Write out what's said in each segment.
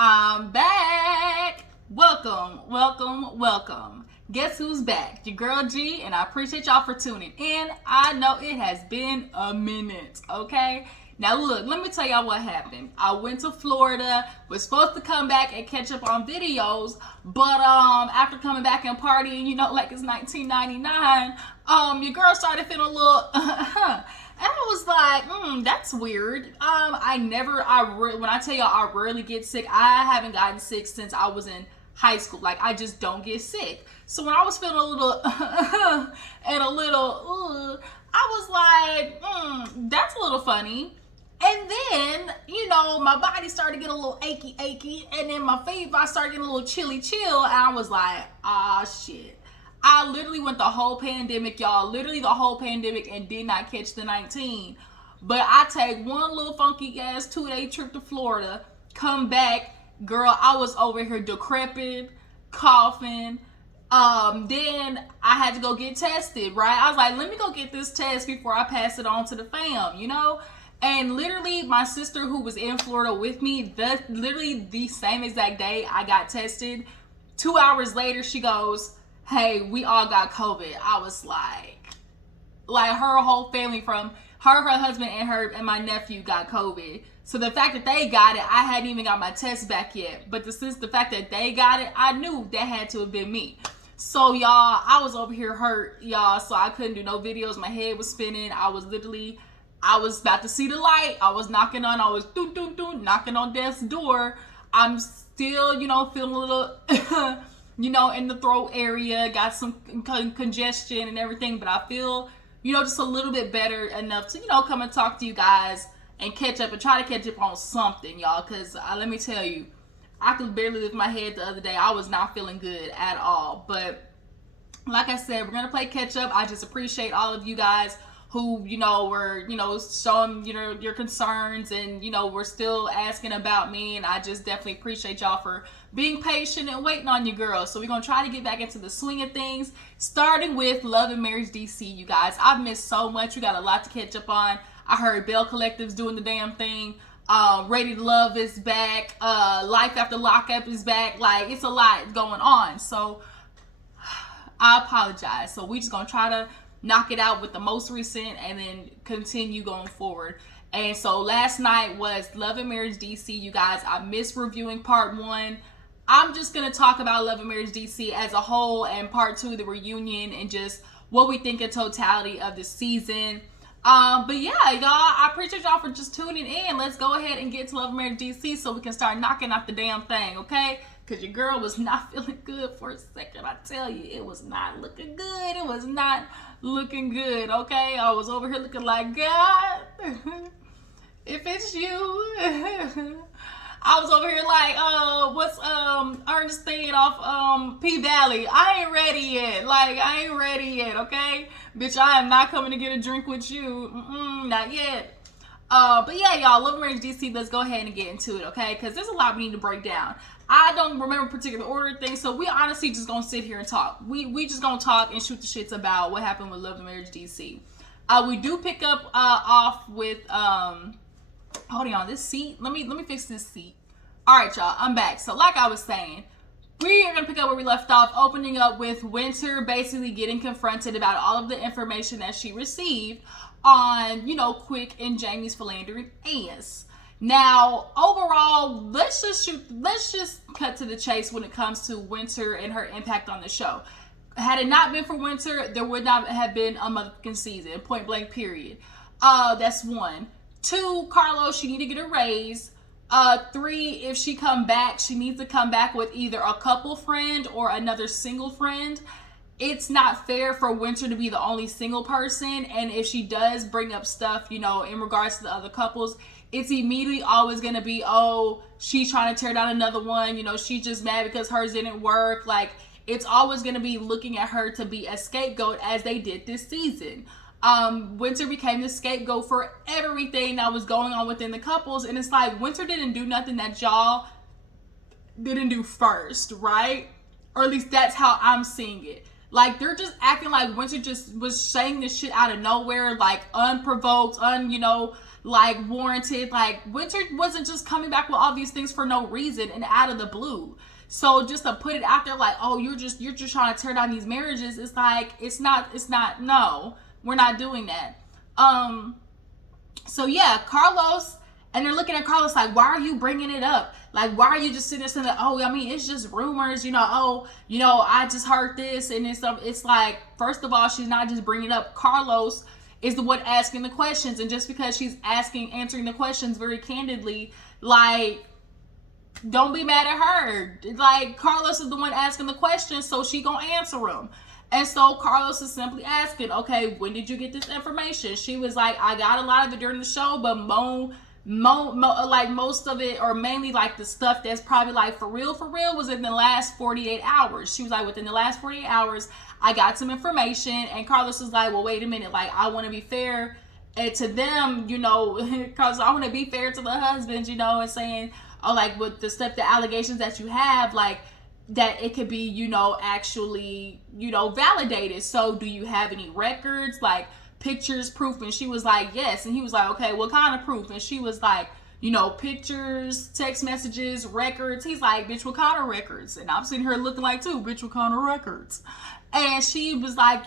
I'm back. Welcome. Guess who's back? Your girl G, and I appreciate y'all for tuning in. I know it has been a minute, okay? Now look, let me tell y'all what happened. I went to Florida, was supposed to come back and catch up on videos, but after coming back and partying, like it's 1999, your girl started feeling a little and I was like, that's weird. When I tell y'all I rarely get sick, I haven't gotten sick since I was in high school. Like, I just don't get sick. So when I was feeling a little and a little, I was like, that's a little funny. And then, my body started getting a little achy, and then my feet, I started getting a little chill, and I was like, shit. I literally went the whole pandemic, y'all. Literally the whole pandemic, and did not catch the 19. But I take one little funky ass 2-day trip to Florida, come back, girl, I was over here decrepit, coughing. Then I had to go get tested, right? I was like, let me go get this test before I pass it on to the fam, And literally, my sister who was in Florida with me, literally the same exact day I got tested, 2 hours later, she goes, hey, we all got COVID. I was like her whole family, from her husband, and my nephew got COVID. So the fact that they got it, I hadn't even got my test back yet. But the fact that they got it, I knew that had to have been me. So y'all, I was over here hurt, y'all. So I couldn't do no videos. My head was spinning. I was about to see the light. I was knocking on death's door. I'm still, feeling a little in the throat area, got some congestion and everything, but I feel, just a little bit better enough to, come and talk to you guys and catch up and try to catch up on something, y'all, because let me tell you, I could barely lift my head the other day. I was not feeling good at all, but like I said, we're going to play catch up. I just appreciate all of you guys who, were, showing, your concerns, and, were still asking about me. And I just definitely appreciate y'all for being patient and waiting on you girls. So we're going to try to get back into the swing of things, starting with Love and Marriage DC, you guys. I've missed so much. We got a lot to catch up on. I heard Bell Collective's doing the damn thing. Ready to Love is back. Life After Lockup is back. Like, it's a lot going on. So I apologize. So we just going to try to knock it out with the most recent and then continue going forward. And so last night was Love and Marriage DC, you guys. I missed reviewing part 1. I'm just going to talk about Love and Marriage DC as a whole, and part 2, the reunion, and just what we think in totality of the season. But yeah, y'all, I appreciate y'all for just tuning in. Let's go ahead and get to Love and Marriage DC so we can start knocking out the damn thing, okay? Because your girl was not feeling good for a second. I tell you, it was not looking good. It was not looking good, okay? I was over here looking like, God, if it's you. I was over here like, what's Ernestine off P Valley? I ain't ready yet, okay? Bitch, I am not coming to get a drink with you. Not yet. But yeah, y'all, Love and Marriage DC, let's go ahead and get into it, okay? Because there's a lot we need to break down. I don't remember particular order of things, so we honestly just gonna sit here and talk. We just gonna talk and shoot the shits about what happened with Love and Marriage DC. We do pick up off with hold on, this seat. Let me fix this seat. All right, y'all, I'm back. So like I was saying, we are gonna pick up where we left off, opening up with Winter basically getting confronted about all of the information that she received on, Quick and Jamie's philandering ass. Now, overall, let's just cut to the chase when it comes to Winter and her impact on the show. Had it not been for Winter, there would not have been a motherfucking season, point blank, period. That's 1. 2, Carlos, she need to get a raise. 3, if she come back, she needs to come back with either a couple friend or another single friend. It's not fair for Winter to be the only single person, and if she does bring up stuff, in regards to the other couples, it's immediately always going to be, oh, she's trying to tear down another one, she's just mad because hers didn't work. Like, it's always going to be looking at her to be a scapegoat, as they did this season. Winter became the scapegoat for everything that was going on within the couples, and it's like, Winter didn't do nothing that y'all didn't do first, right? Or at least that's how I'm seeing it. Like, they're just acting like Winter just was saying this shit out of nowhere, like unprovoked, like warranted. Like Winter wasn't just coming back with all these things for no reason and out of the blue. So just to put it out there like, oh, you're just trying to tear down these marriages, it's like it's not no, we're not doing that. So yeah, Carlos, and they're looking at Carlos like, why are you bringing it up? Like, why are you just sitting there saying, oh, I mean, it's just rumors, I just heard this, and it's like, first of all, she's not just bringing it up. Carlos is the one asking the questions, and just because she's answering the questions very candidly, like, don't be mad at her. Like, Carlos is the one asking the questions, so she gonna answer them. And so Carlos is simply asking, okay, when did you get this information? She was like, I got a lot of it during the show, but like most of it, or mainly like the stuff that's probably like for real was in the last 48 hours. She was like, within the last 48 hours, I got some information. And Carlos was like, well, wait a minute. Like, I want to be fair to them, because I want to be fair to the husbands, and saying, oh, like with the stuff, the allegations that you have, like, that it could be, actually, validated. So do you have any records, like pictures, proof? And she was like, yes. And he was like, okay, what kind of proof? And she was like, pictures, text messages, records. He's like, bitch, what kind of records? And I'm sitting here looking like, too, bitch, what kind of records? And she was like,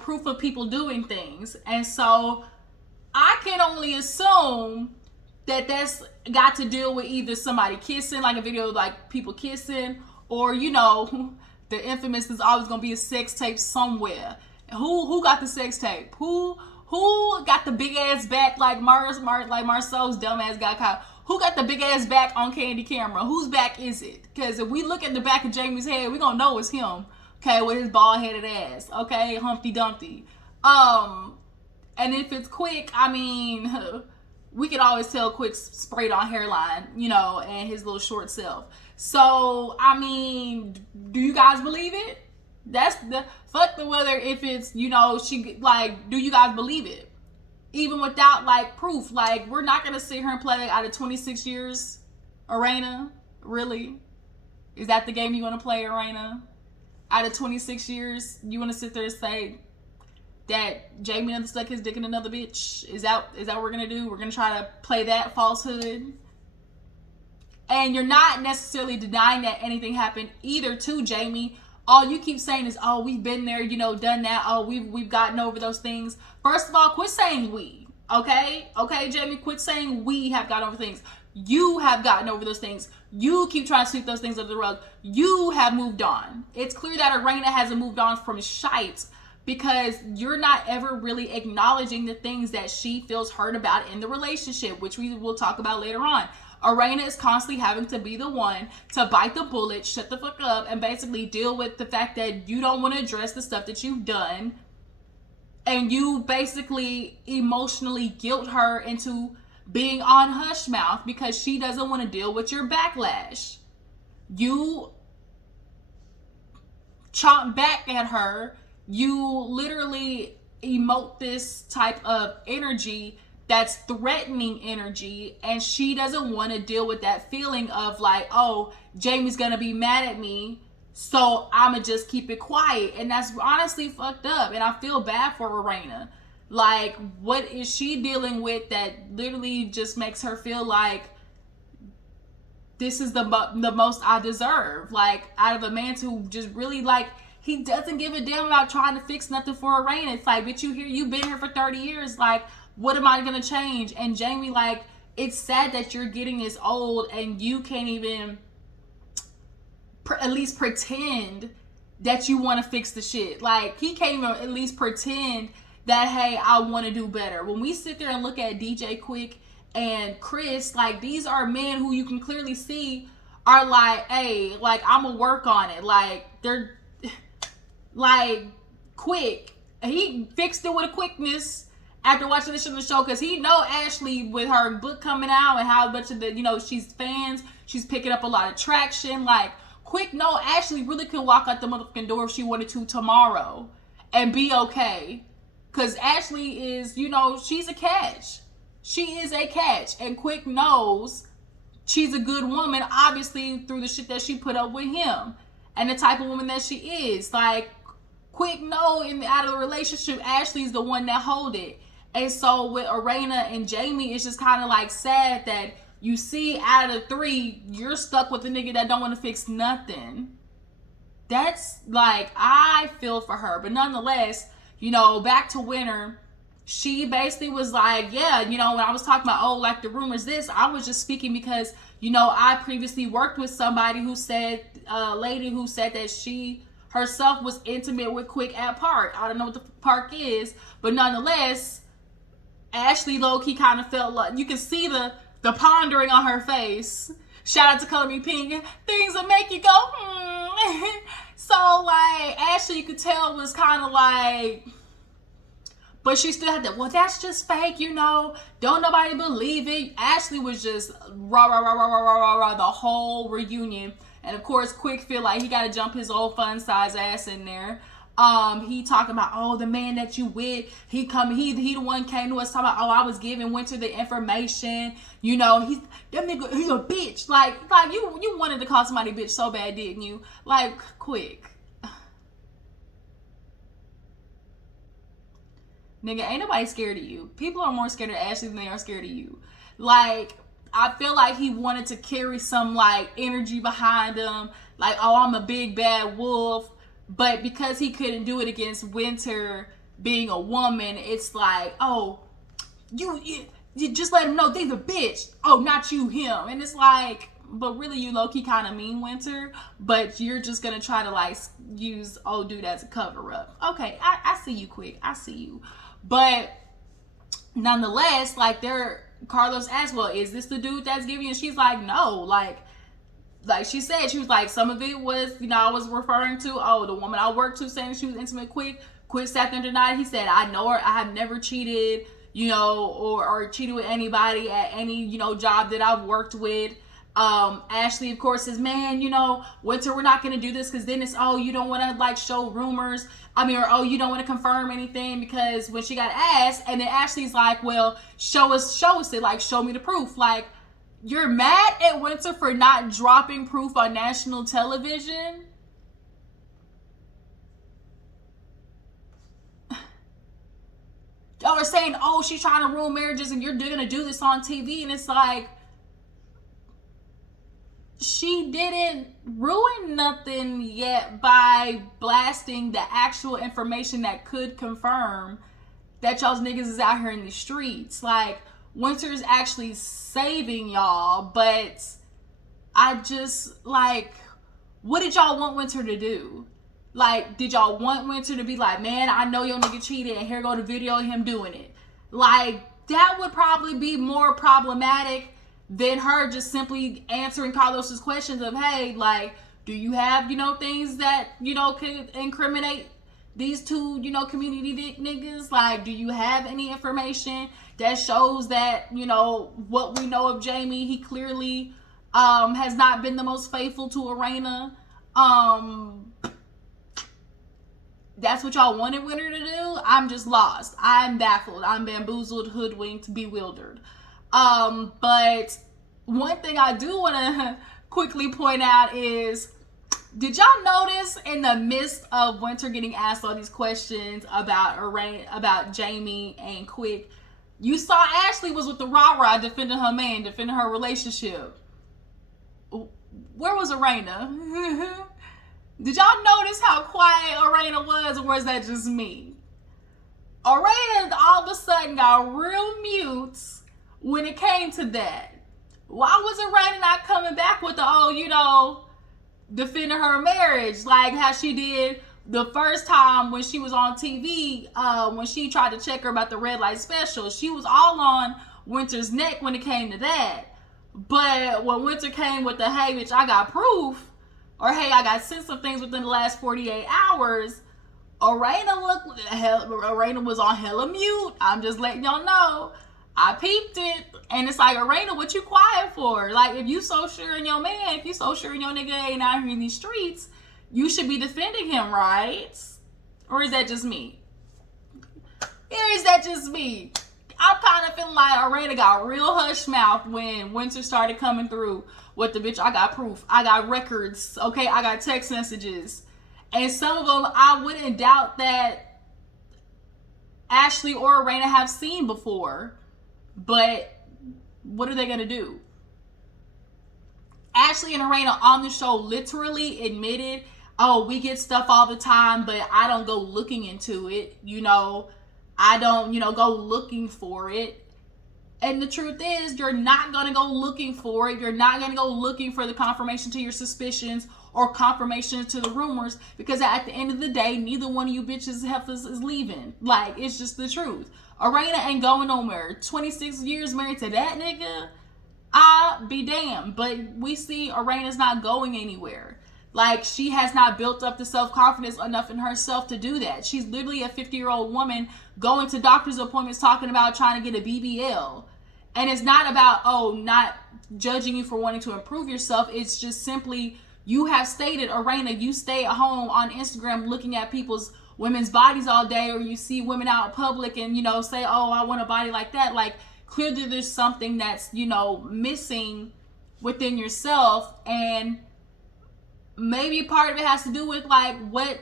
proof of people doing things. And so I can only assume that that's got to deal with either somebody kissing, like a video of like people kissing, or the infamous, there's always gonna be a sex tape somewhere. Who got the sex tape? Who got the big ass back like Marcel's dumb ass got caught? Who got the big ass back on Candy camera? Whose back is it? Because if we look at the back of Jamie's head, we're gonna know it's him. Okay, with his bald headed ass. Okay, Humpty Dumpty. And if it's Quick, I mean, we could always tell Quick's sprayed on hairline, and his little short self. So, I mean, do you guys believe it? That's the fuck the whether if it's, she, like, do you guys believe it? Even without, like, proof. Like, we're not going to sit here and play, like, out of 26 years, Erana? Really? Is that the game you want to play, Rayna? Out of 26 years, you want to sit there and say that Jamie done stuck his dick in another bitch? Is that what we're going to do? We're going to try to play that falsehood? And you're not necessarily denying that anything happened either to Jamie. All you keep saying is, oh, we've been there, done that. Oh, we've gotten over those things. First of all, quit saying we. Okay? Okay, Jamie, quit saying we have gotten over things. You have gotten over those things. You keep trying to sweep those things under the rug. You have moved on. It's clear that Rayna hasn't moved on from shite because you're not ever really acknowledging the things that she feels hurt about in the relationship, which we will talk about later on. Rayna is constantly having to be the one to bite the bullet, shut the fuck up, and basically deal with the fact that you don't want to address the stuff that you've done. And you basically emotionally guilt her into being on hush mouth because she doesn't want to deal with your backlash. You chomp back at her. You literally emote this type of energy that's threatening energy, and she doesn't want to deal with that feeling of like, oh, Jamie's gonna be mad at me, so I'ma just keep it quiet. And that's honestly fucked up, and I feel bad for Rayna. Like, what is she dealing with that literally just makes her feel like this is the most I deserve? Like, out of a man who just really, like, he doesn't give a damn about trying to fix nothing for Rayna. It's like, bitch, you've been here for 30 years. Like, what am I gonna change? And Jamie, like, it's sad that you're getting this old and you can't even at least pretend that you want to fix the shit. Like, he can't even at least pretend that, hey, I want to do better. When we sit there and look at DJ Quick and Chris, like, these are men who you can clearly see are like, hey, like, I'm gonna work on it. Like, they're like, Quick, he fixed it with a quickness after watching this show, because he know Ashley with her book coming out and how much of the, she's fans, she's picking up a lot of traction. Like, Quick, no, Ashley really could walk out the motherfucking door if she wanted to tomorrow and be okay. Because Ashley is, she's a catch. She is a catch. And Quick knows she's a good woman, obviously, through the shit that she put up with him. And the type of woman that she is. Like, Quick know out of the relationship, Ashley's the one that hold it. And so with Erana and Jamie, it's just kind of like sad that you see out of the three, you're stuck with the nigga that don't want to fix nothing. That's like, I feel for her. But nonetheless, you know, back to Winter, she basically was like, yeah, you know, when I was talking about, oh, like the rumors this, I was just speaking because, you know, I previously worked with somebody who said, a lady who said that she herself was intimate with Quick at Park. I don't know what the park is, but nonetheless, Ashley low-key kind of felt like, you can see the pondering on her face. Shout out to Color Me Pink. Things that make you go, So, like, Ashley, you could tell, was kind of like, but she still had that, well, that's just fake, you know. Don't nobody believe it. Ashley was just rah, the whole reunion. And, of course, Quick feel like he got to jump his old fun-size ass in there. He talking about, oh, the man that you with, he the one came to us talking about, oh, I was giving Winter the information, you know, that nigga, he a bitch. Like you wanted to call somebody bitch so bad, didn't you? Like, Quick. Nigga, ain't nobody scared of you. People are more scared of Ashley than they are scared of you. Like, I feel like he wanted to carry some, like, energy behind him. Like, oh, I'm a big bad wolf. But because he couldn't do it against Winter being a woman, it's like, oh, you just let him know they's a bitch. Oh, not you, him. And it's like, but really you low-key kind of mean Winter, but you're just going to try to, like, use old dude as a cover-up. Okay, I see you, Quick. I see you. But nonetheless, like, Carlos asked, well, is this the dude that's giving you? And she's like, no, like she said, she was like, some of it was, you know, I was referring to, oh, the woman I worked to saying she was intimate Quick sat there and denied. He said, I know her. I have never cheated, you know, or cheated with anybody at any, you know, job that I've worked with. Ashley, of course, says, man, you know, Winter, we're not going to do this because then it's, oh, you don't want to, like, show rumors. Or, oh, you don't want to confirm anything because when she got asked, and then Ashley's like, well, show us it. Like, show me the proof. Like, you're mad at Winter for not dropping proof on national television? Or saying, oh, she's trying to ruin marriages and you're going to do this on TV. And it's like, she didn't ruin nothing yet by blasting the actual information that could confirm that y'all's niggas is out here in the streets. Like, Winter is actually saving y'all, but I just, like, what did y'all want Winter to do? Like, did y'all want Winter to be like, man, I know your nigga cheated and here go the video of him doing it? Like, that would probably be more problematic than her just simply answering Carlos's questions of, hey, like, do you have, you know, things that, you know, could incriminate these two, you know, community niggas? Like, do you have any information that shows that, you know, what we know of Jamie, he clearly has not been the most faithful to Rayna? That's what y'all wanted Winter to do? I'm just lost. I'm baffled. I'm bamboozled, hoodwinked, bewildered. But one thing I do want to quickly point out is, did y'all notice in the midst of Winter getting asked all these questions about Jamie and Quick, you saw Ashley was with the rah-rah defending her man, defending her relationship. Where was Rayna? Did y'all notice how quiet Rayna was, or was that just me? Rayna all of a sudden got real mute when it came to that. Why wasn't Rayna not coming back with the, oh, you know, defending her marriage like how she did the first time when she was on TV, when she tried to check her about the red light special? She was all on Winter's neck when it came to that. But when Winter came with the, hey, bitch, I got proof, or hey, I got sent some things within the last 48 hours, Rayna was on hella mute. I'm just letting y'all know. I peeped it. And it's like, Rayna, what you quiet for? Like, if you so sure in your man, if you so sure in your nigga ain't out here in these streets, you should be defending him, right? Or is that just me? Or is that just me? I'm kind of feeling like Rayna got real hush mouth when Winter started coming through with the, bitch, I got proof. I got records. Okay, I got text messages. And some of them, I wouldn't doubt that Ashley or Rayna have seen before. But what are they going to do? Ashley and Erana on the show literally admitted, oh, we get stuff all the time, but I don't go looking into it. I don't, go looking for it. And the truth is, you're not going to go looking for it. You're not going to go looking for the confirmation to your suspicions or confirmation to the rumors, because at the end of the day, neither one of you bitches heifers is leaving. Like, it's just the truth. Erana ain't going nowhere. 26 years married to that nigga, I'll be damned. But we see Erana's not going anywhere. Like, she has not built up the self-confidence enough in herself to do that. She's literally a 50-year-old woman going to doctor's appointments talking about trying to get a BBL. And it's not about, not judging you for wanting to improve yourself. It's just simply, you have stated, Erana, you stay at home on Instagram looking at women's bodies all day, or you see women out in public and, say, oh, I want a body like that. Like, clearly there's something that's, missing within yourself. And maybe part of it has to do with, like, what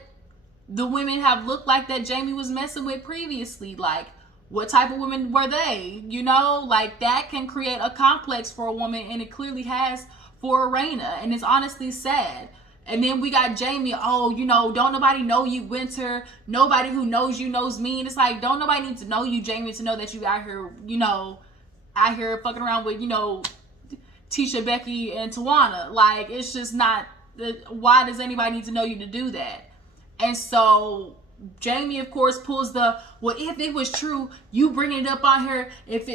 the women have looked like that Jamie was messing with previously. Like, what type of women were they? Like, that can create a complex for a woman, and it clearly has for Rayna, and it's honestly sad. And then we got Jamie, don't nobody know you, Winter. Nobody who knows you knows me. And it's like, don't nobody need to know you, Jamie, to know that you out here, out here fucking around with, Tisha, Becky, and Tawana. Like, it's just not, why does anybody need to know you to do that? And so Jamie, of course, pulls the, well, if it was true, you bringing it up on her,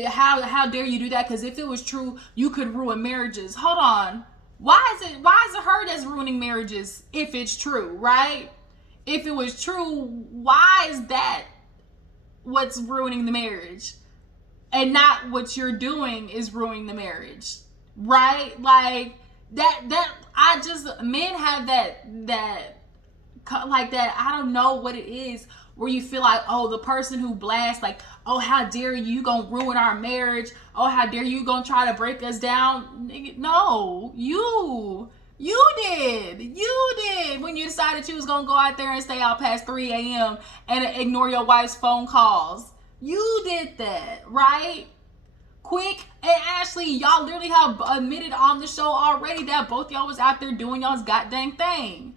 how dare you do that? Because if it was true, you could ruin marriages. Hold on. Why is it her that's ruining marriages if it's true, right? If it was true, why is that what's ruining the marriage? And not what you're doing is ruining the marriage, right? Like, men have that like that, I don't know what it is, where you feel like, the person who blasts, like, how dare you gonna ruin our marriage, how dare you gonna try to break us down. No, you did when you decided you was gonna go out there and stay out past 3 a.m. and ignore your wife's phone calls. You did that, right? Quick and Ashley, y'all literally have admitted on the show already that both y'all was out there doing y'all's goddamn thing.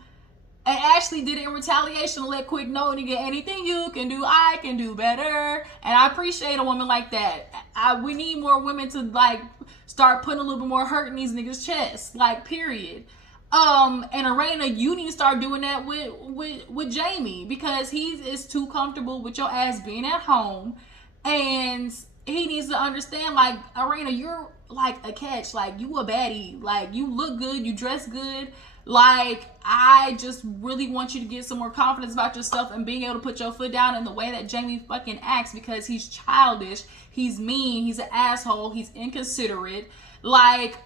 And Ashley did it in retaliation to let Quick know, nigga, anything you can do, I can do better. And I appreciate a woman like that. We need more women to, like, start putting a little bit more hurt in these niggas' chests. Like, period. And Rayna, you need to start doing that with Jamie, because he is too comfortable with your ass being at home. And he needs to understand, like, Rayna, you're like a catch. Like, you a baddie. Like, you look good. You dress good. Like, I just really want you to get some more confidence about yourself and being able to put your foot down in the way that Jamie fucking acts, because he's childish, he's mean, he's an asshole, he's inconsiderate. Like,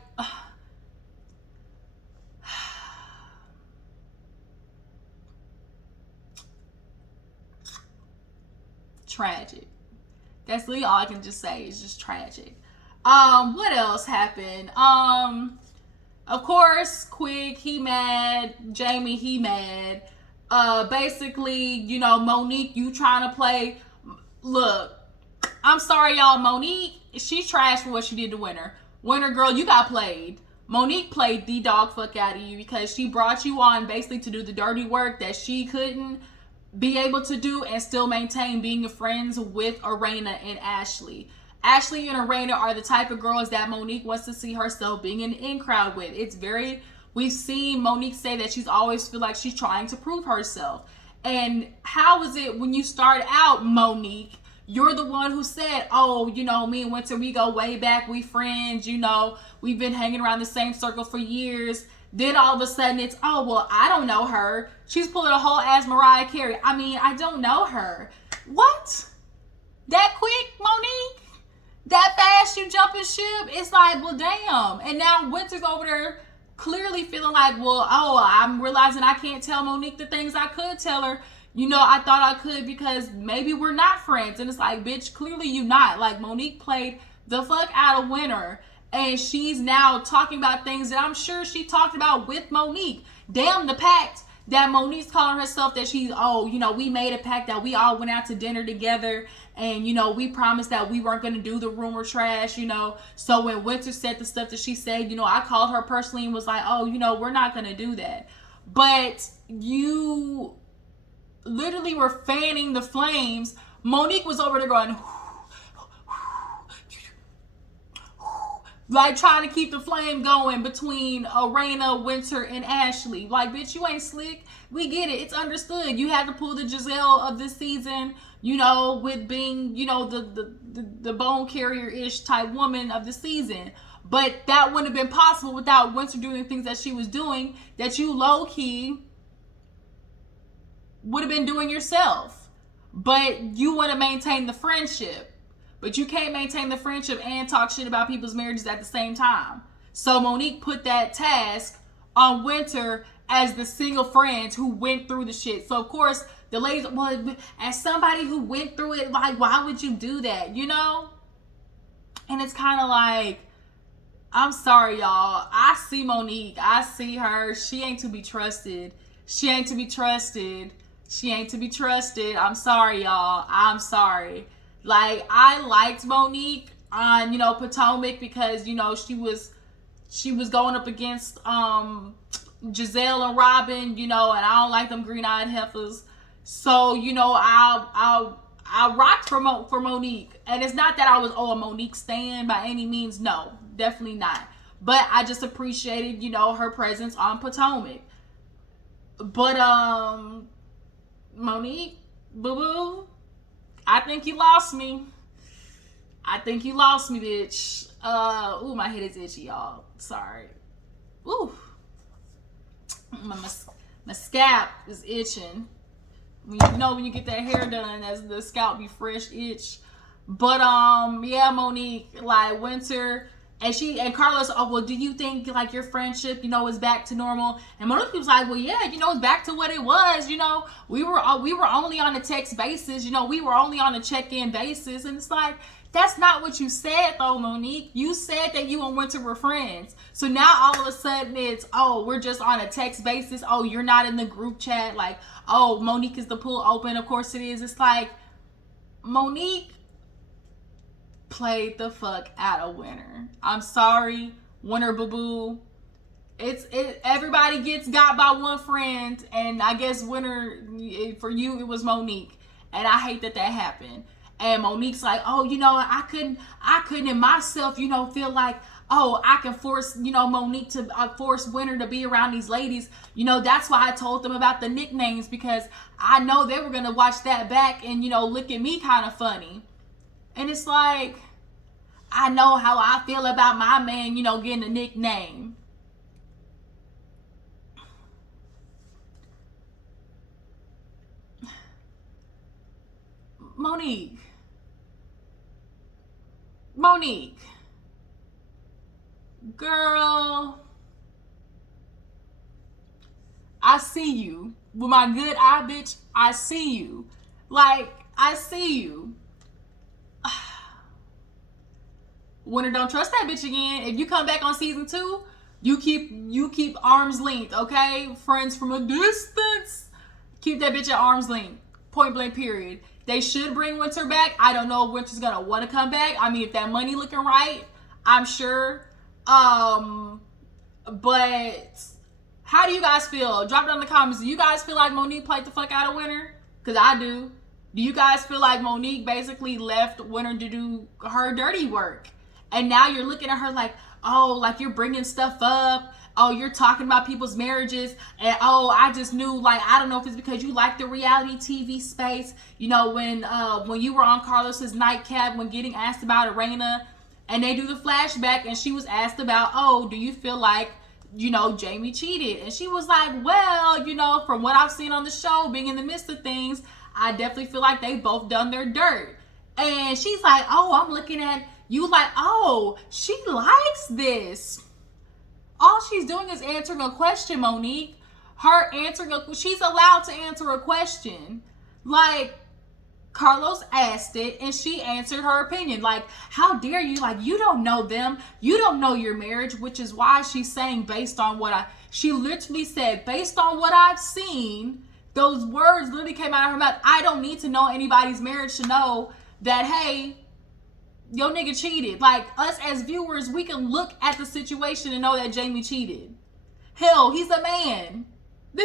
tragic. That's literally all I can just say. It's just tragic. What else happened? Of course, Quick, he mad. Jamie, he mad. Basically, Monique, you trying to play. Look, I'm sorry, y'all. Monique, she's trash for what she did to Winter. Winter, girl, you got played. Monique played the dog fuck out of you, because she brought you on basically to do the dirty work that she couldn't be able to do and still maintain being friends with Rayna and Ashley. Ashley and Rayna are the type of girls that Monique wants to see herself being in the in crowd with. We've seen Monique say that she's always feel like she's trying to prove herself. And how is it when you start out, Monique, you're the one who said, me and Winter, we go way back, we friends, we've been hanging around the same circle for years. Then all of a sudden it's, I don't know her. She's pulling a whole ass Mariah Carey. I mean, I don't know her. What? That quick, Monique? That fast you jumping ship? It's like, well, damn. And now Winter's over there clearly feeling like, I'm realizing I can't tell Monique the things I could tell her. I thought I could because maybe we're not friends. And it's like, bitch, clearly you not. Like, Monique played the fuck out of Winter. And she's now talking about things that I'm sure she talked about with Monique. Damn the pact that Monique's calling herself that she's, oh, you know, we made a pact that we all went out to dinner together, and, you know, we promised that we weren't going to do the rumor trash, you know. So when Winter said the stuff that she said, you know, I called her personally and was like, oh, you know, we're not going to do that. But you literally were fanning the flames. Monique was over there going, like trying to keep the flame going between Rayna, Winter, and Ashley. Like, bitch, you ain't slick. We get it. It's understood. You had to pull the Giselle of this season, you know, with being, you know, the bone carrier-ish type woman of the season. But that wouldn't have been possible without Winter doing the things that she was doing, that you low-key would have been doing yourself. But you want to maintain the friendship. But you can't maintain the friendship and talk shit about people's marriages at the same time. So Monique put that task on Winter as the single friend who went through the shit. So of course, the ladies, well, as somebody who went through it, like, why would you do that, you know? And it's kind of like, I'm sorry, y'all. I see Monique. I see her. She ain't to be trusted. She ain't to be trusted. She ain't to be trusted. I'm sorry, y'all. I'm sorry. Like, I liked Monique on, you know, Potomac because, you know, she was going up against Giselle and Robin, you know, and I don't like them green-eyed heifers. So, you know, I rocked for Monique. And it's not that I was, a Monique stan by any means. No, definitely not. But I just appreciated, you know, her presence on Potomac. But, Monique, boo-boo, I think you lost me. I think you lost me, bitch. Ooh, my head is itchy, y'all. Sorry. Ooh. My scalp is itching. You know when you get that hair done, as the scalp be fresh itch. But, yeah, Monique, like, Winter, and Carlos, oh, well, do you think, like, your friendship, you know, is back to normal? And Monique was like, well, yeah, you know, it's back to what it was, you know. We were only on a text basis, you know. We were only on a check-in basis. And it's like, that's not what you said, though, Monique. You said that you and Winter were friends. So now all of a sudden it's, oh, we're just on a text basis. Oh, you're not in the group chat. Like, oh, Monique, is the pool open? Of course it is. It's like, Monique played the fuck out of Winter. I'm sorry, Winter boo-boo. Everybody gets got by one friend, and I guess Winter, for you, it was Monique. And I hate that happened. And Monique's like, oh, you know, I couldn't in myself, you know, feel like, oh, I can force, you know, Monique to force Winter to be around these ladies. You know, that's why I told them about the nicknames, because I know they were going to watch that back and, you know, look at me kind of funny. And it's like, I know how I feel about my man, you know, getting a nickname. Monique. Girl. I see you. With my good eye, bitch, I see you. Like, I see you. Winter, don't trust that bitch again. If you come back on season 2, you keep arm's length, okay? Friends from a distance. Keep that bitch at arm's length. Point blank, period. They should bring Winter back. I don't know if Winter's gonna want to come back. I mean, if that money looking right, I'm sure. But how do you guys feel? Drop it down in the comments. Do you guys feel like Monique played the fuck out of Winter? Because I do. Do you guys feel like Monique basically left Winter to do her dirty work? And now you're looking at her like, oh, like you're bringing stuff up. Oh, you're talking about people's marriages. And, oh, I just knew, like, I don't know if it's because you like the reality TV space. You know, when you were on Carlos's nightcap, when getting asked about Erana, and they do the flashback, and she was asked about, oh, do you feel like, you know, Jamie cheated? And she was like, well, you know, from what I've seen on the show, being in the midst of things, I definitely feel like they both done their dirt. And she's like, oh, I'm looking at you like, oh, she likes this. All she's doing is answering a question, Monique. She's allowed to answer a question. Like, Carlos asked it and she answered her opinion. Like, how dare you? Like, you don't know them. You don't know your marriage, which is why she's saying based on she literally said, based on what I've seen, those words literally came out of her mouth. I don't need to know anybody's marriage to know that, hey, your nigga cheated. Like, us as viewers, we can look at the situation and know that Jamie cheated. Hell, he's a man. The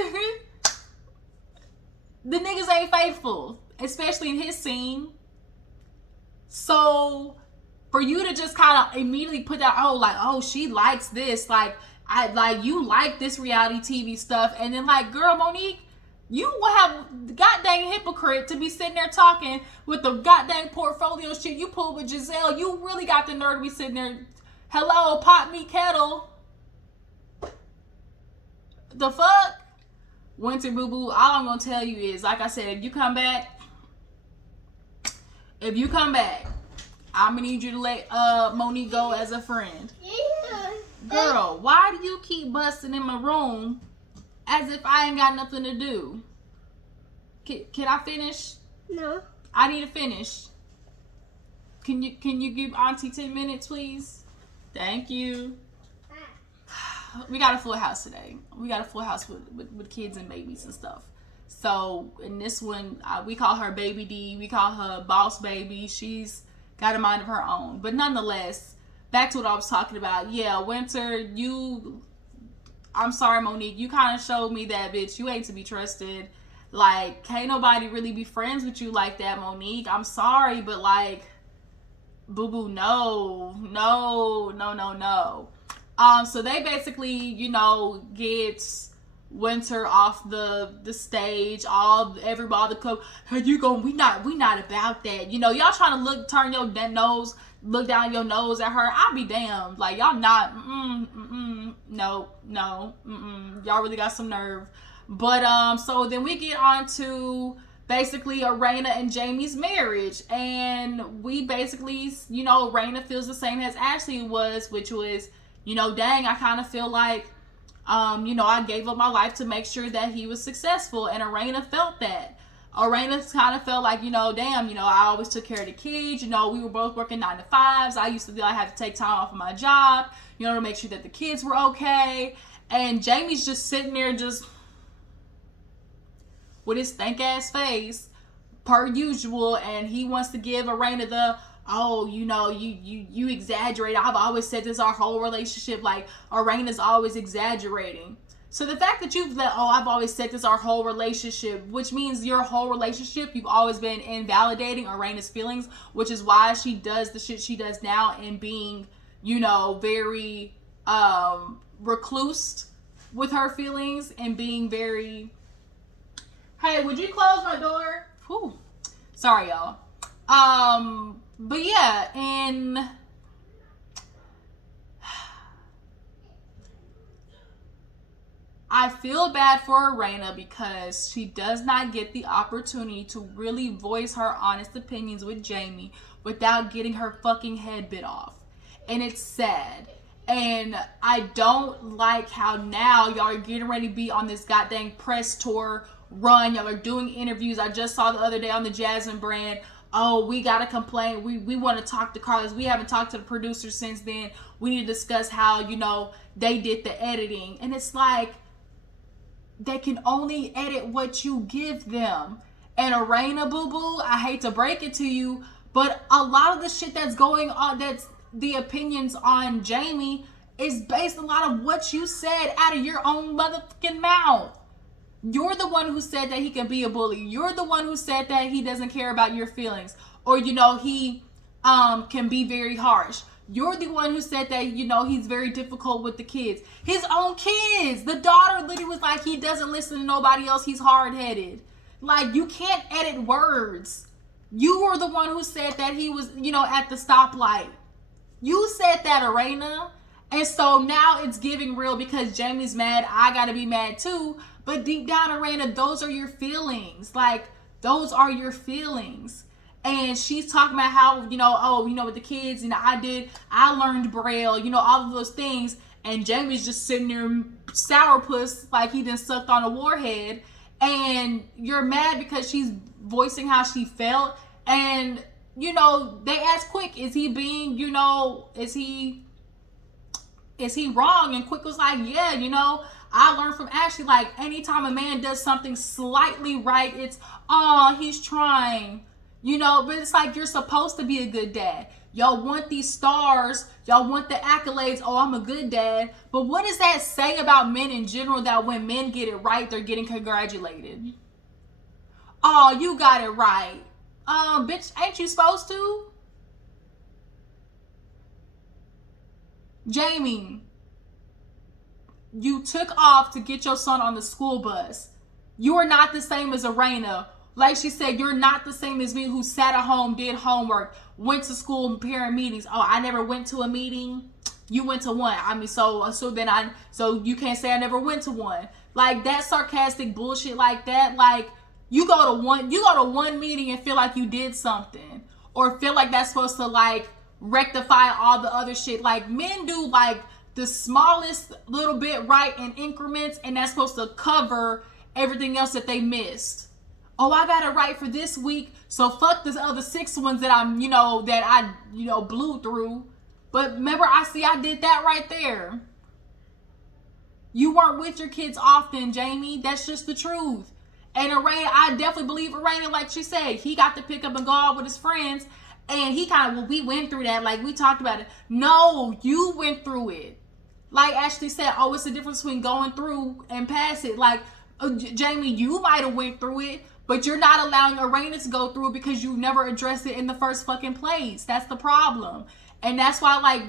niggas ain't faithful, especially in his scene. So for you to just kind of immediately put that, oh, she likes this, you like this reality TV stuff, and then like, girl, Monique, you will have the goddamn hypocrite to be sitting there talking with the goddamn portfolio shit you pulled with Giselle. You really got the nerve to be sitting there, hello, pot me kettle. The fuck? Winter boo boo, all I'm gonna tell you is, like I said, if you come back, I'm gonna need you to let Monique go as a friend. Girl, why do you keep busting in my room as if I ain't got nothing to do? Can I finish? No. I need to finish. Can you give Auntie 10 minutes, please? Thank you. We got a full house today. We got a full house with kids and babies and stuff. So in this one, we call her Baby D. We call her Boss Baby. She's got a mind of her own. But nonetheless, back to what I was talking about. Yeah, Winter, I'm sorry, Monique. You kind of showed me that, bitch. You ain't to be trusted. Like, can't nobody really be friends with you like that, Monique. I'm sorry, but like, boo-boo, no. So they basically, get Winter off the stage. All the club. We not about that. Y'all trying to look down your nose at her. I'll be damned. Like, y'all not. No. Y'all really got some nerve. But so then we get on to basically Rayna and Jamie's marriage, and we basically, Rayna feels the same as Ashley was, which was, dang, I kind of feel like, I gave up my life to make sure that he was successful, and Erana felt that. Erana kind of felt like, damn, I always took care of the kids, we were both working 9 to 5s. I used to feel I had to take time off of my job, to make sure that the kids were okay. And Jamie's just sitting there just with his stank ass face per usual, and he wants to give Erana the, you exaggerate. I've always said this our whole relationship, like Erana's always exaggerating. So the fact that I've always said this our whole relationship, which means your whole relationship, you've always been invalidating Erana's feelings, which is why she does the shit she does now, and being, very recluse with her feelings, and being very, hey, would you close my door? Whew. Sorry, y'all. But yeah, and I feel bad for Rayna because she does not get the opportunity to really voice her honest opinions with Jamie without getting her fucking head bit off. And it's sad. And I don't like how now y'all are getting ready to be on this goddamn press tour run. Y'all are doing interviews. I just saw the other day on the Jasmine brand, oh, we gotta complain. We want to talk to Carlos. We haven't talked to the producers since then. We need to discuss how, they did the editing. And it's like, they can only edit what you give them. And Rayna, boo-boo, I hate to break it to you, but a lot of the shit that's going on, that's the opinions on Jamie, is based on a lot of what you said out of your own motherfucking mouth. You're the one who said that he can be a bully. You're the one who said that he doesn't care about your feelings. Or, he can be very harsh. You're the one who said that, he's very difficult with the kids. His own kids. The daughter literally was like, he doesn't listen to nobody else. He's hard-headed. Like, you can't edit words. You were the one who said that he was, at the stoplight. You said that, Rayna. And so now it's giving real because Jamie's mad. I gotta be mad too. But deep down, Rayna, those are your feelings. Like, those are your feelings. And she's talking about how, with the kids, I learned Braille, all of those things. And Jamie's just sitting there sourpuss like he done sucked on a warhead. and you're mad because she's voicing how she felt. And you know, they ask Quick, is he being, you know, is he wrong? And Quick was like, yeah, you know, I learned from Ashley, like, anytime a man does something slightly right, it's, oh, he's trying, you know. But it's like, you're supposed to be a good dad. Y'all want these stars, y'all want the accolades, oh, I'm a good dad. But what does that say about men in general, that when men get it right, they're getting congratulated? Oh, you got it right. Bitch, ain't you supposed to? Jamie, you took off to get your son on the school bus. You are not the same as Rayna. Like she said, you're not the same as me, who sat at home, did homework, went to school, parent meetings. Oh, I never went to a meeting. You went to one. I mean, so you can't say I never went to one. Like, that sarcastic bullshit like that. Like, you go to one meeting and feel like you did something, or feel like that's supposed to like rectify all the other shit. Like, men do like the smallest little bit right in increments, and that's supposed to cover everything else that they missed. Oh, I got it right for this week, so fuck this other 6 ones that I blew through. But remember, I did that right there. You weren't with your kids often, Jamie. That's just the truth. And Erana, I definitely believe Erana, like she said, he got to pick up and go out with his friends. And he kind of, well, we went through that. Like, we talked about it. No, you went through it. Like Ashley said, oh, it's the difference between going through and past it. Like, Jamie, you might have went through it, but you're not allowing Erana to go through it because you never addressed it in the first fucking place. That's the problem. And that's why,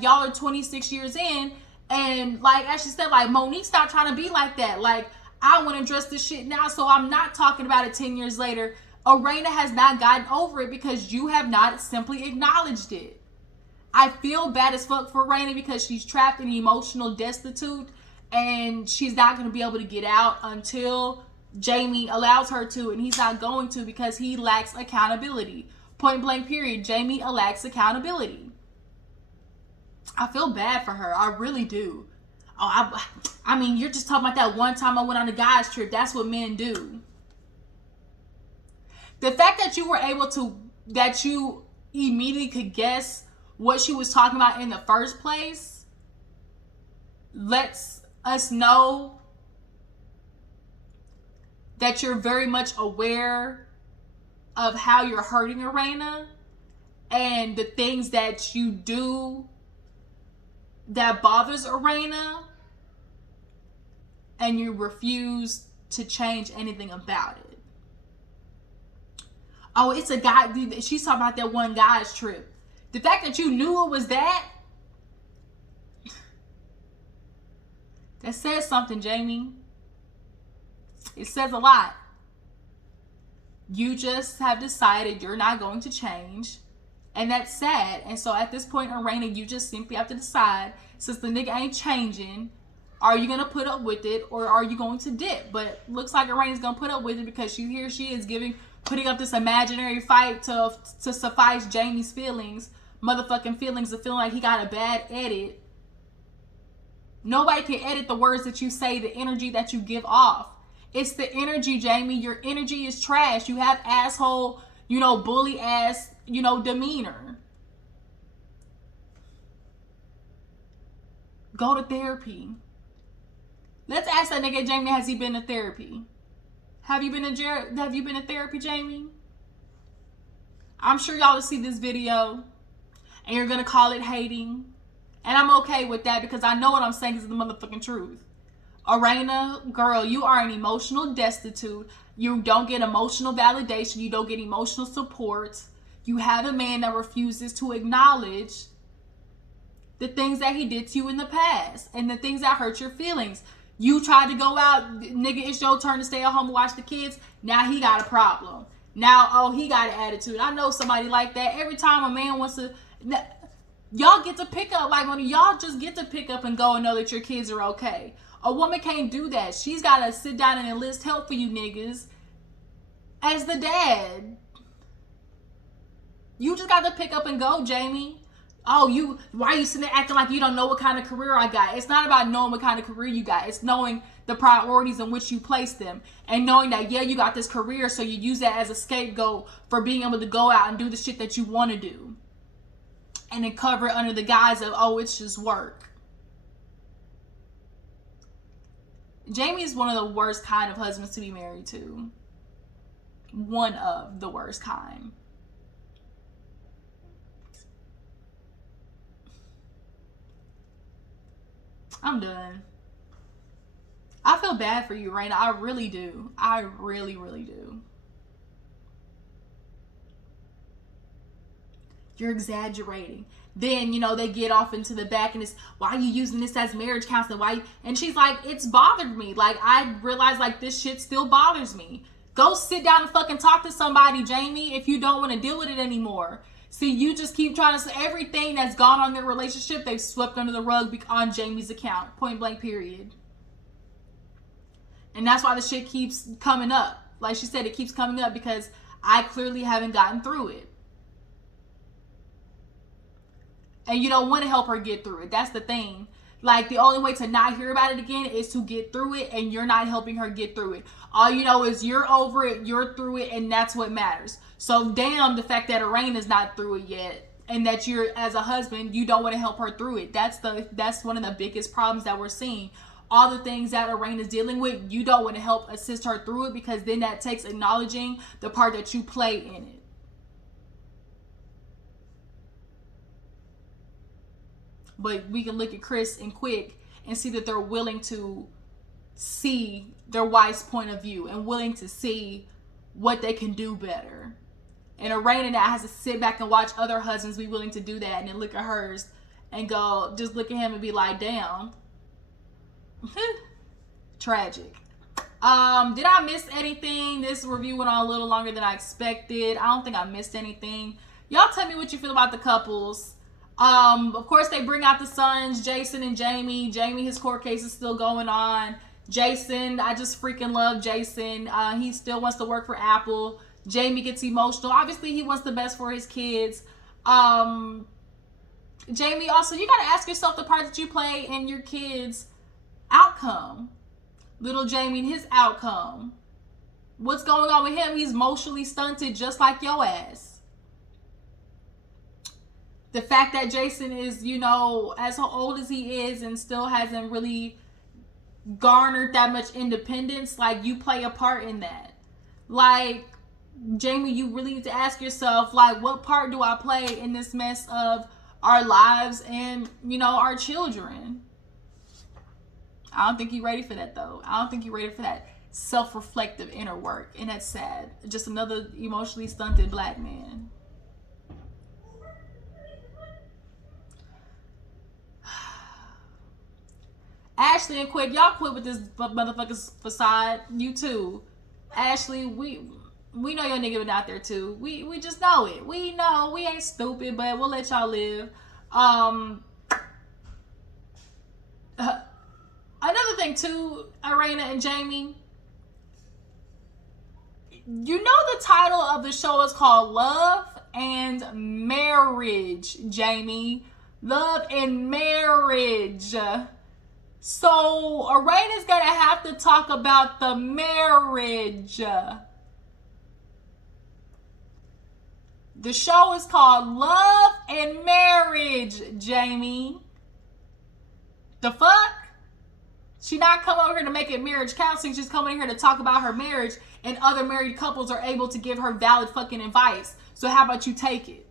y'all are 26 years in. And like Ashley said, like, Monique's not trying to be like that. Like, I want to address this shit now, so I'm not talking about it 10 years later. Rayna has not gotten over it because you have not simply acknowledged it. I feel bad as fuck for Rayna because she's trapped in emotional destitute, and she's not going to be able to get out until Jamie allows her to, and he's not going to because he lacks accountability. Point blank period. Jamie lacks accountability. I feel bad for her. I really do. Oh, I mean, you're just talking about that one time I went on a guys trip. That's what men do. The fact that you immediately could guess what she was talking about in the first place lets us know that you're very much aware of how you're hurting Erana and the things that you do that bothers Erana, and you refuse to change anything about it. Oh, it's a guy. She's talking about that one guy's trip. The fact that you knew it was that says something, Jamie. It says a lot. You just have decided you're not going to change. And that's sad. And so at this point, Erana, you just simply have to decide, since the nigga ain't changing, are you going to put up with it or are you going to dip? But looks like Erana's going to put up with it because she is putting up this imaginary fight to suffice Jamie's motherfucking feelings of feeling like he got a bad edit. Nobody can edit the words that you say, the energy that you give off. It's the energy, Jamie. Your energy is trash. You have asshole, bully ass, demeanor. Go to therapy. Let's ask that nigga Jamie, has he been to therapy? Have you been to therapy, Jamie? I'm sure y'all will see this video and you're gonna call it hating. And I'm okay with that because I know what I'm saying is the motherfucking truth. Erana, girl, you are an emotional destitute. You don't get emotional validation. You don't get emotional support. You have a man that refuses to acknowledge the things that he did to you in the past and the things that hurt your feelings. You tried to go out, nigga, it's your turn to stay at home and watch the kids. Now he got a problem. Now, he got an attitude. I know somebody like that. Every time a man wants to, y'all get to pick up, y'all just get to pick up and go and know that your kids are okay. A woman can't do that. She's got to sit down and enlist help for you niggas as the dad. You just got to pick up and go, Jamie. Why are you sitting there acting like you don't know what kind of career I got? It's not about knowing what kind of career you got. It's knowing the priorities in which you place them. And knowing that, yeah, you got this career, so you use that as a scapegoat for being able to go out and do the shit that you want to do. And then cover it under the guise of, oh, it's just work. Jamie is one of the worst kind of husbands to be married to. One of the worst kind. I'm done. I feel bad for you, Rayna. I really do. I really, really do. You're exaggerating. Then, you know, they get off into the back and it's, why are you using this as marriage counseling? Why? And she's like, it's bothered me. Like, I realize, like, this shit still bothers me. Go sit down and fucking talk to somebody, Jamie, if you don't want to deal with it anymore. See, you just keep trying to say everything that's gone on in their relationship, they've swept under the rug on Jamie's account. Point blank, period. And that's why the shit keeps coming up. Like she said, it keeps coming up because I clearly haven't gotten through it. And you don't want to help her get through it. That's the thing. Like, the only way to not hear about it again is to get through it, and you're not helping her get through it. All you know is you're over it, you're through it, and that's what matters. So damn the fact that Erana's not through it yet, and that you're, as a husband, you don't want to help her through it. That's one of the biggest problems that we're seeing. All the things that Erana's dealing with, you don't want to help assist her through it, because then that takes acknowledging the part that you play in it. But we can look at Chris and Quick and see that they're willing to see their wife's point of view and willing to see what they can do better. And Rayna now has to sit back and watch other husbands be willing to do that, and then look at hers and go, just look at him and be like, damn. Tragic. Did I miss anything? This review went on a little longer than I expected. I don't think I missed anything. Y'all tell me what you feel about the couples. Of course, they bring out the sons, Jason and Jamie. Jamie, his court case is still going on. Jason, I just freaking love Jason. He still wants to work for Apple. Jamie gets emotional. Obviously, he wants the best for his kids. Jamie, also, you got to ask yourself the part that you play in your kids' outcome. Little Jamie and his outcome. What's going on with him? He's emotionally stunted just like your ass. The fact that Jason is, you know, as old as he is and still hasn't really garnered that much independence, like, you play a part in that. Like, Jamie, you really need to ask yourself, like, what part do I play in this mess of our lives and, you know, our children? I don't think you're ready for that, though. I don't think you're ready for that self-reflective inner work, and that's sad. Just another emotionally stunted black man. Ashley and Quick, y'all quit with this motherfucker's facade. You too. Ashley, we know your nigga been out there too. We just know it. We know. We ain't stupid, but we'll let y'all live. Another thing too, Erana and Jamie. You know the title of the show is called Love and Marriage, Jamie. Love and Marriage. So, Erana's gonna have to talk about the marriage. The show is called Love and Marriage, Jamie. The fuck? She not coming over here to make it marriage counseling. She's coming here to talk about her marriage, and other married couples are able to give her valid fucking advice. So how about you take it?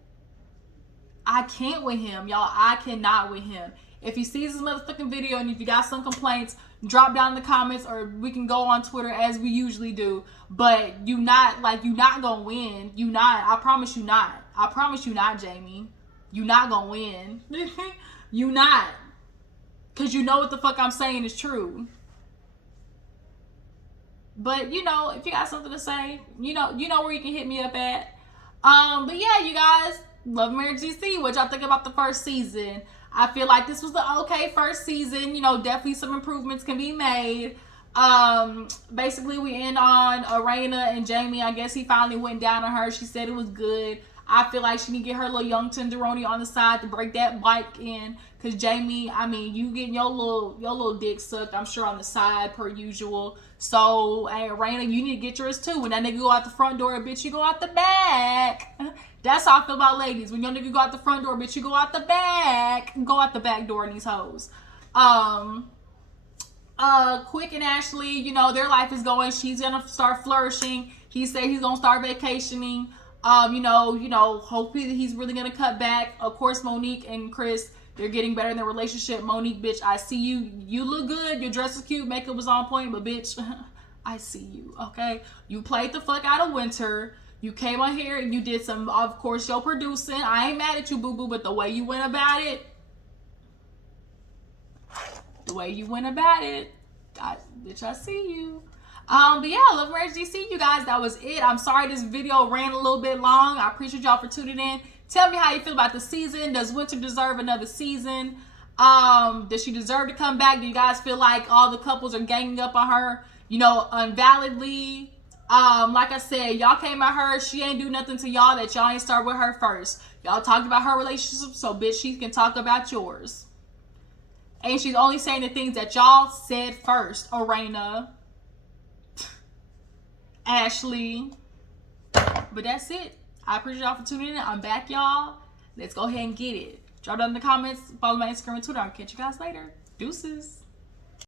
I can't with him, y'all. I cannot with him. If he sees this motherfucking video and if you got some complaints, drop down in the comments, or we can go on Twitter as we usually do. But you not gonna win. You not. I promise you not. I promise you not, Jamie. You not gonna win. You not. Cause you know what the fuck I'm saying is true. But you know, if you got something to say, you know where you can hit me up at. But yeah, you guys, Love and Marriage GC. What y'all think about the first season? I feel like this was the okay first season. You know, definitely some improvements can be made. Basically, we end on Rayna and Jamie. I guess he finally went down on her. She said it was good. I feel like she need to get her little young tenderoni on the side to break that bike in. Cause Jamie, I mean, you getting your little dick sucked, I'm sure, on the side per usual. So, hey, Rayna, you need to get yours too. When that nigga go out the front door, bitch, you go out the back. That's how I feel about ladies. When your nigga go out the front door, bitch, you go out the back. Go out the back door in these hoes. Quick and Ashley, you know, their life is going. She's gonna start flourishing. He said he's gonna start vacationing. You know, hopefully he's really gonna cut back. Of course, Monique and Chris, they're getting better in their relationship. Monique, bitch, I see you. You look good. Your dress is cute. Makeup was on point, but bitch, I see you. Okay, you played the fuck out of Winter. You came on here and you did some, of course, your producing. I ain't mad at you, boo boo, but the way you went about it, bitch, I see you. But yeah, Love Marriage DC, you guys, that was it. I'm sorry this video ran a little bit long. I appreciate y'all for tuning in. Tell me how you feel about the season. Does Winter deserve another season? Does she deserve to come back? Do you guys feel like all the couples are ganging up on her, you know, unvalidly? Like I said, y'all came at her. She ain't do nothing to y'all that y'all ain't start with her first. Y'all talked about her relationship, so bitch, she can talk about yours. And she's only saying the things that y'all said first. Erana, Ashley. But that's it. I appreciate y'all for tuning in. I'm back, y'all. Let's go ahead and get it. Drop down in the comments. Follow my Instagram and Twitter. I'll catch you guys later. Deuces.